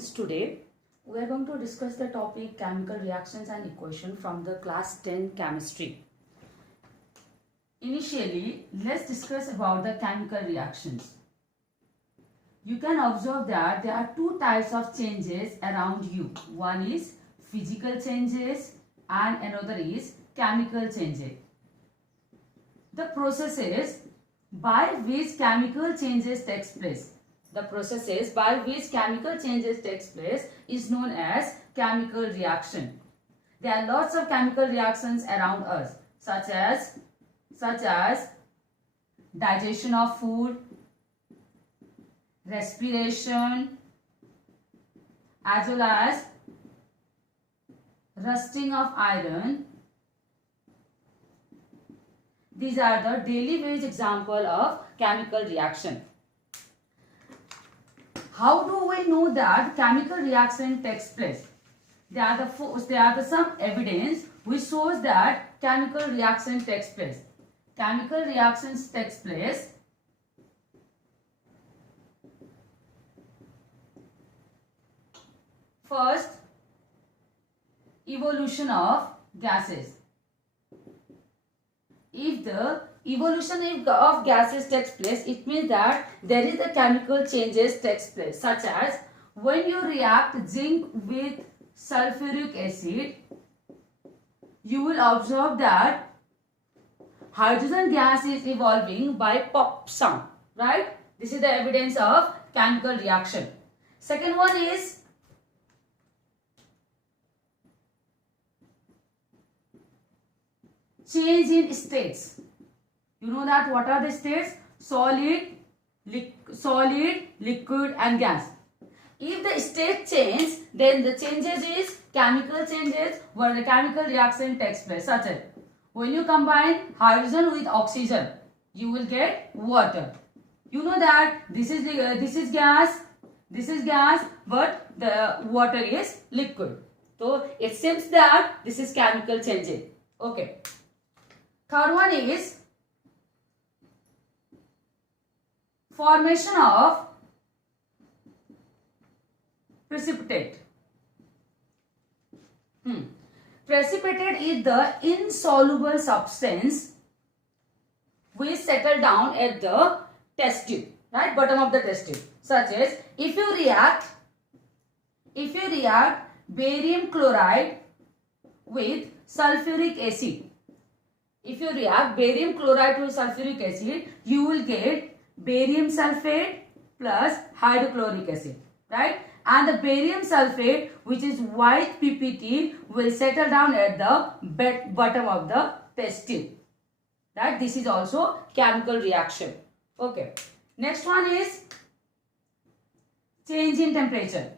students, today we are going to discuss the topic chemical reactions and equation from the class 10 chemistry. Initially, let's discuss about the chemical reactions. You can observe that there are two types of changes around you. One is physical changes and another is chemical changes. The processes by which chemical changes takes place. The processes by which chemical changes takes place is known as chemical reaction. There are lots of chemical reactions around us, such as digestion of food, respiration, as well as rusting of iron. These are the daily wage example of chemical reaction. How do we know that chemical reaction takes place? There are some evidence which shows that chemical reaction takes place. Chemical reactions takes place first, evolution of gases. If the evolution of gases takes place, it means that there is the chemical changes takes place, such as when you react zinc with sulfuric acid, you will observe that hydrogen gas is evolving by pop sound, right? This is the evidence of chemical reaction. Second one is change in states. You know that what are the states? Solid, liquid and gas. If the state change, then the changes is chemical changes where the chemical reaction takes place, such as when you combine hydrogen with oxygen, you will get water. You know that this is gas, but the water is liquid. So it seems that this is chemical changing. Okay. Third one is formation of precipitate. Precipitate is the insoluble substance which settle down at the test tube, right, bottom of the test tube. Such as if you react barium chloride with sulfuric acid. If you react barium chloride with sulfuric acid, you will get barium sulfate plus hydrochloric acid, right? And the barium sulfate, which is white PPT, will settle down at the bottom of the test tube. Right? This is also chemical reaction. Okay. Next one is change in temperature.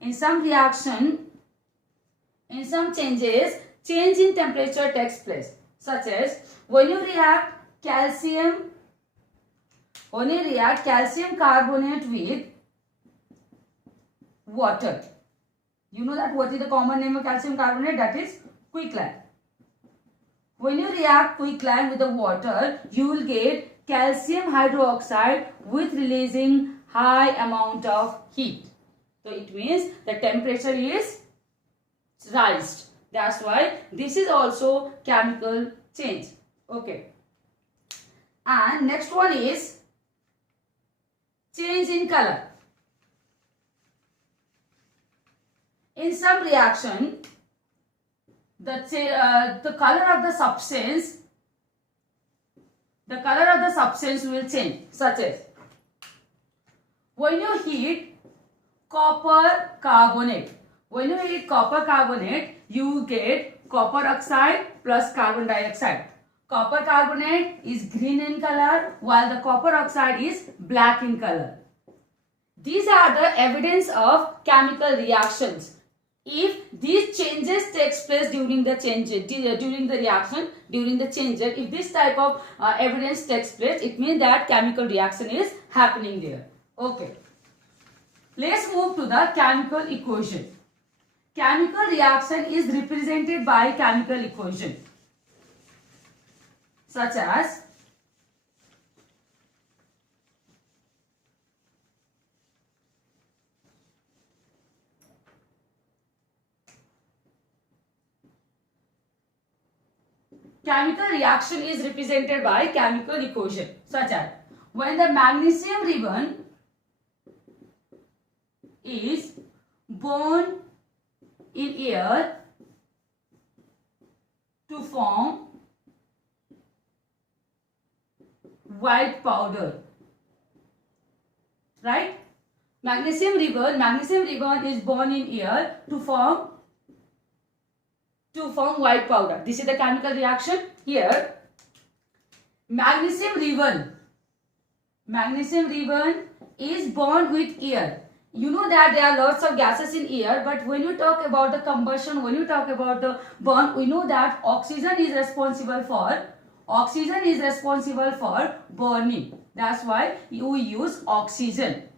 In some changes, change in temperature takes place. Such as when you react calcium carbonate with water. You know that what is the common name of calcium carbonate? That is quicklime. When you react quicklime with the water, you will get calcium hydroxide with releasing high amount of heat. So it means the temperature is raised. That's why this is also chemical change. Okay. And next one is change in color. In some reaction, the color of the substance will change. Such as when you heat copper carbonate. When you heat copper carbonate, you get copper oxide plus carbon dioxide. Copper carbonate is green in color while the copper oxide is black in color. These are the evidence of chemical reactions. If these changes takes place during the reaction, if this type of evidence takes place, it means that chemical reaction is happening there. Okay. Let's move to the chemical equation. Chemical reaction is represented by chemical equation, such as chemical reaction is represented by chemical equation, such as when the magnesium ribbon is burned in air to form white powder, right? Magnesium ribbon is burned in air to form white powder. This is the chemical reaction. Here, magnesium ribbon is burned with air. You know that there are lots of gases in air, but when you talk about the combustion, when you talk about the burn, we know that oxygen is responsible for burning. That's why you use oxygen,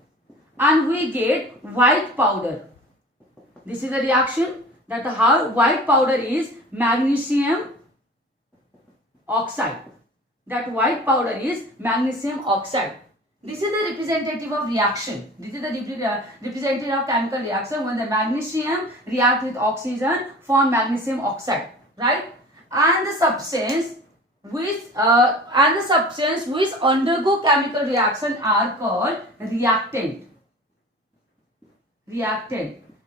and we get white powder. This is the reaction, that how white powder is magnesium oxide. That white powder is magnesium oxide. This is the representative of reaction. This is the representative of chemical reaction when the magnesium react with oxygen form magnesium oxide, right? And the substance which undergo chemical reaction are called reactant.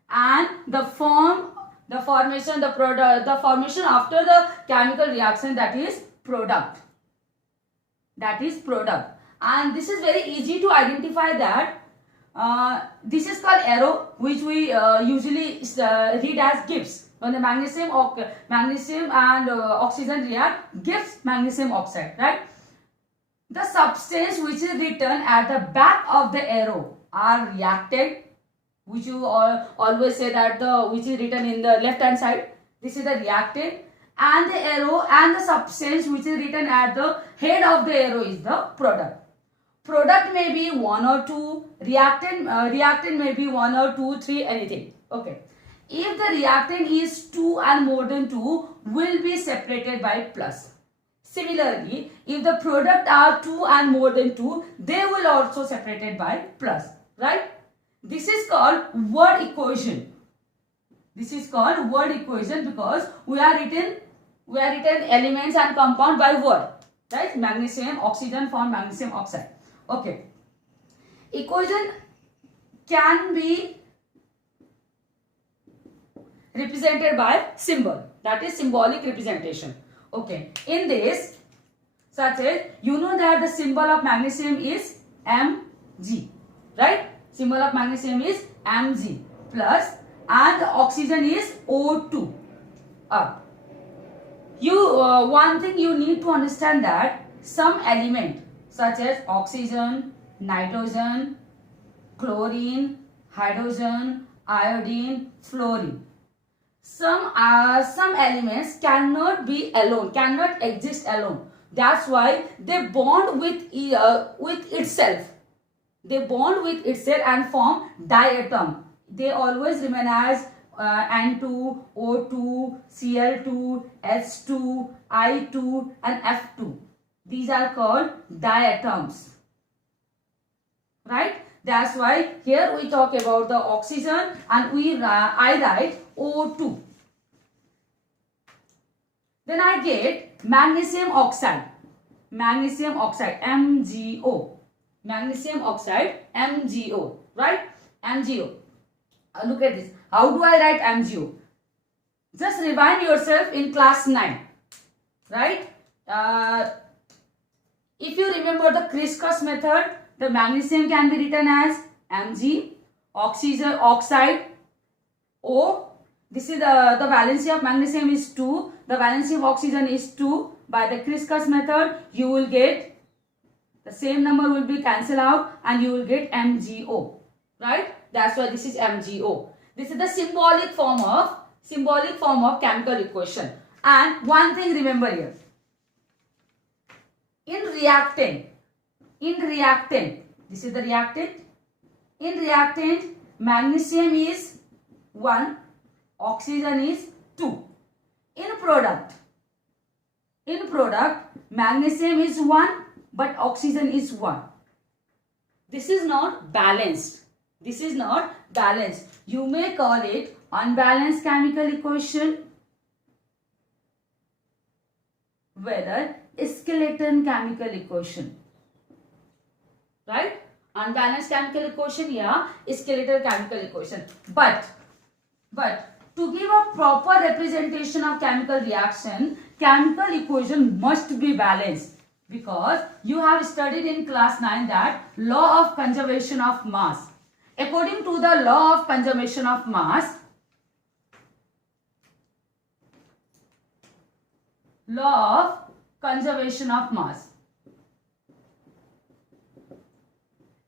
And the formation after the chemical reaction, that is product. And this is very easy to identify that. This is called arrow, which we usually read as Gibbs. When the magnesium and oxygen react, gives magnesium oxide, right? The substance which is written at the back of the arrow are reactant, which you always say that which is written in the left hand side. This is the reactant, and the arrow and the substance which is written at the head of the arrow is the product. Product may be 1 or 2, reactant may be 1 or 2, 3, anything. Okay. If the reactant is 2 and more than 2, will be separated by plus. Similarly, if the product are 2 and more than 2, they will also separated by plus, right? This is called word equation. Because we are written elements and compound by word, right? Magnesium, oxygen form magnesium oxide. Okay. Equation can be represented by symbol, that is symbolic representation. Okay. In this, such as, you know that the symbol of magnesium is Mg, right? Symbol of magnesium is Mg plus, and the oxygen is O2. One thing you need to understand, that some element such as oxygen, nitrogen, chlorine, hydrogen, iodine, fluorine, some elements cannot be alone, cannot exist alone. That's why they bond with itself. They bond with itself and form diatom. They always remain as N2, O2, Cl2, H2, I2 and F2. These are called diatoms, right? That's why here we talk about the oxygen, and I write O2. Then I get magnesium oxide, MgO. Magnesium oxide, MgO, right? MgO. Look at this. How do I write MgO? Just rewind yourself in class 9, right? If you remember the crisscross method, the magnesium can be written as Mg, oxygen oxide, O. This is the valency of magnesium is 2, the valency of oxygen is 2. By the crisscross method, you will get the same number will be cancelled out and you will get MgO, right? That's why this is MgO. This is the symbolic form of chemical equation. And one thing remember here. In reactant, this is the reactant. In reactant, magnesium is 1, oxygen is 2. In product, magnesium is 1, but oxygen is 1. This is not balanced. You may call it unbalanced chemical equation. whether skeleton chemical equation, right? Unbalanced chemical equation, yeah, skeletal chemical equation. But to give a proper representation of chemical reaction, chemical equation must be balanced, because you have studied in class 9 that law of conservation of mass. According to the law of conservation of mass,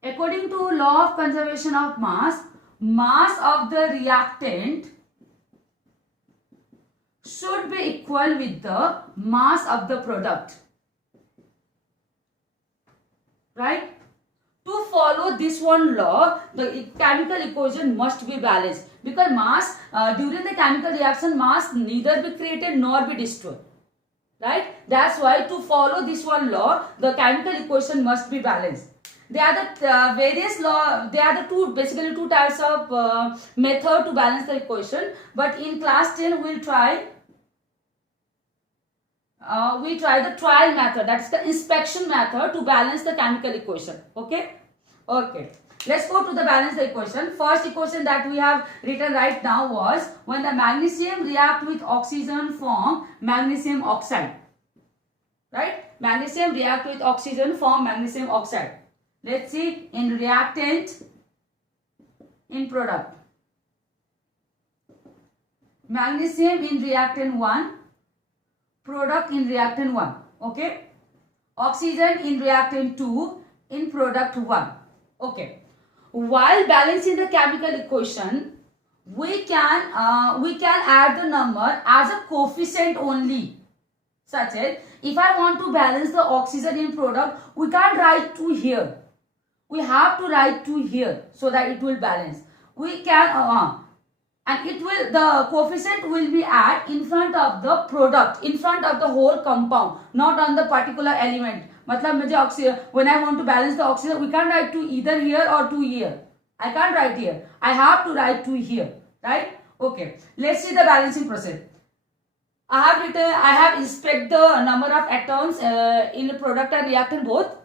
according to law of conservation of mass, mass of the reactant should be equal with the mass of the product, right? To follow this one law, the chemical equation must be balanced, because mass during the chemical reaction, mass neither be created nor be destroyed, right? That's why to follow this one law, the chemical equation must be balanced. There are the various law. There are the basically two types of method to balance the equation. But in class 10, we'll try. We try the trial method. That's the inspection method to balance the chemical equation. Okay. Okay. Let's go to the balance the equation. First equation that we have written right now was when the magnesium react with oxygen form magnesium oxide. Right? Magnesium react with oxygen form magnesium oxide. Let's see in reactant, in product. Magnesium in reactant 1, product in reactant 1. Okay. Oxygen in reactant 2, in product 1. Okay. While balancing the chemical equation, we can add the number as a coefficient only. Such as, if I want to balance the oxygen in product, we can't write 2 here. We have to write 2 here so that it will balance. We can, and it will, the coefficient will be add in front of the product, in front of the whole compound, not on the particular element. Matlab mujhe oxygen, when I want to balance the oxygen, we can't write 2 either here or 2 here. I can't write here. I have to write 2 here, right? Okay. Let's see the balancing process. I have inspect the number of atoms in the product and reactant both.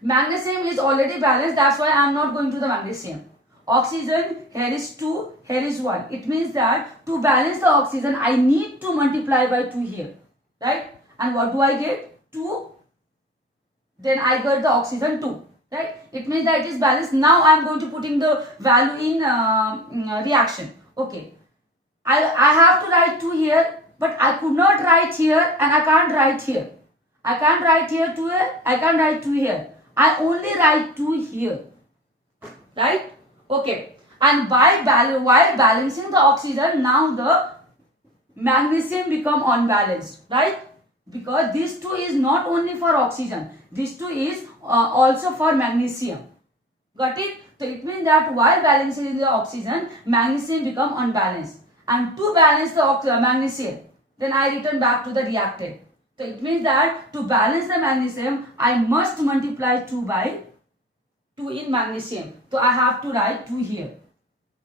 Magnesium is already balanced. That's why I am not going to the magnesium. Oxygen, here is 2, here is 1. It means that to balance the oxygen, I need to multiply by 2 here, right? And what do I get? 2. Then I get the oxygen 2, right? It means that it is balanced. Now I am going to putting the value in reaction. Okay. I have to write 2 here, but I could not write here and I can't write here. I can't write here 2 here. I can't write 2 here. I only write 2 here, right? Okay. And while balancing the oxygen, now the magnesium become unbalanced, right? Because this 2 is not only for oxygen. This 2 is also for magnesium. Got it? So it means that while balancing the oxygen, magnesium become unbalanced. And to balance the magnesium, then I return back to the reactant. So it means that to balance the magnesium, I must multiply 2 by 2 in magnesium. So I have to write 2 here.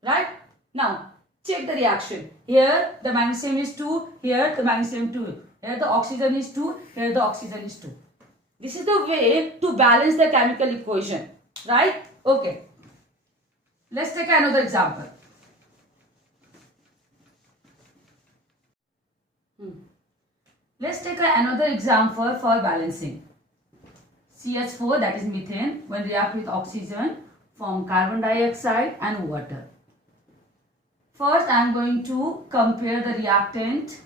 Right? Now, check the reaction. Here the magnesium is 2, here the magnesium 2. Here the oxygen is 2, here the oxygen is 2. This is the way to balance the chemical equation. Right? Okay. Let's take another example. Let's take another example for balancing. CH4, that is methane, when react with oxygen, form carbon dioxide and water. First, I am going to compare the reactant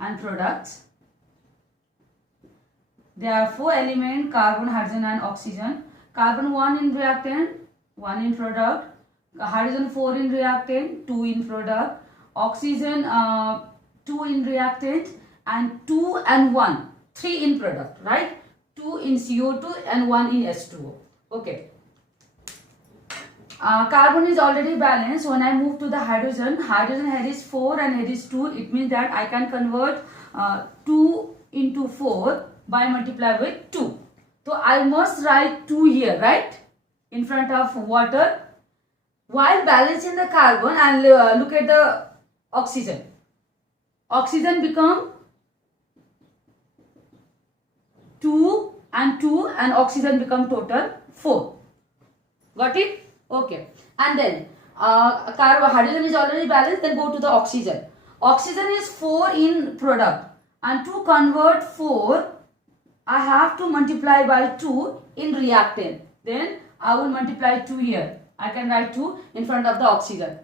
and products. There are 4 elements, carbon, hydrogen and oxygen. Carbon 1 in reactant, 1 in product. Hydrogen 4 in reactant, 2 in product. Oxygen 2 in reactant and 2 and 1, 3 in product, right? 2 in CO2 and 1 in H2O. Okay. Carbon is already balanced. When I move to the hydrogen, hydrogen here is 4 and here is 2. It means that I can convert 2 into 4 by multiply with 2. So I must write 2 here, right? In front of water. While balancing the carbon, and look at the oxygen. Oxygen become 2 and 2 and oxygen become total 4. Got it? Okay. And then hydrogen is already balanced, then go to the oxygen. Oxygen is 4 in product, and to convert 4, I have to multiply by 2 in reactant. Then I will multiply 2 here. I can write 2 in front of the oxygen.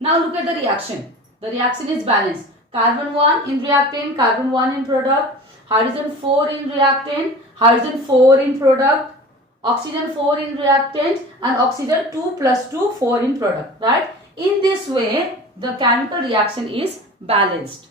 Now look at the reaction. The reaction is balanced. Carbon 1 in reactant, carbon 1 in product, hydrogen 4 in reactant, hydrogen 4 in product, oxygen 4 in reactant, and oxygen 2 plus 2, 4 in product. Right? In this way, the chemical reaction is balanced.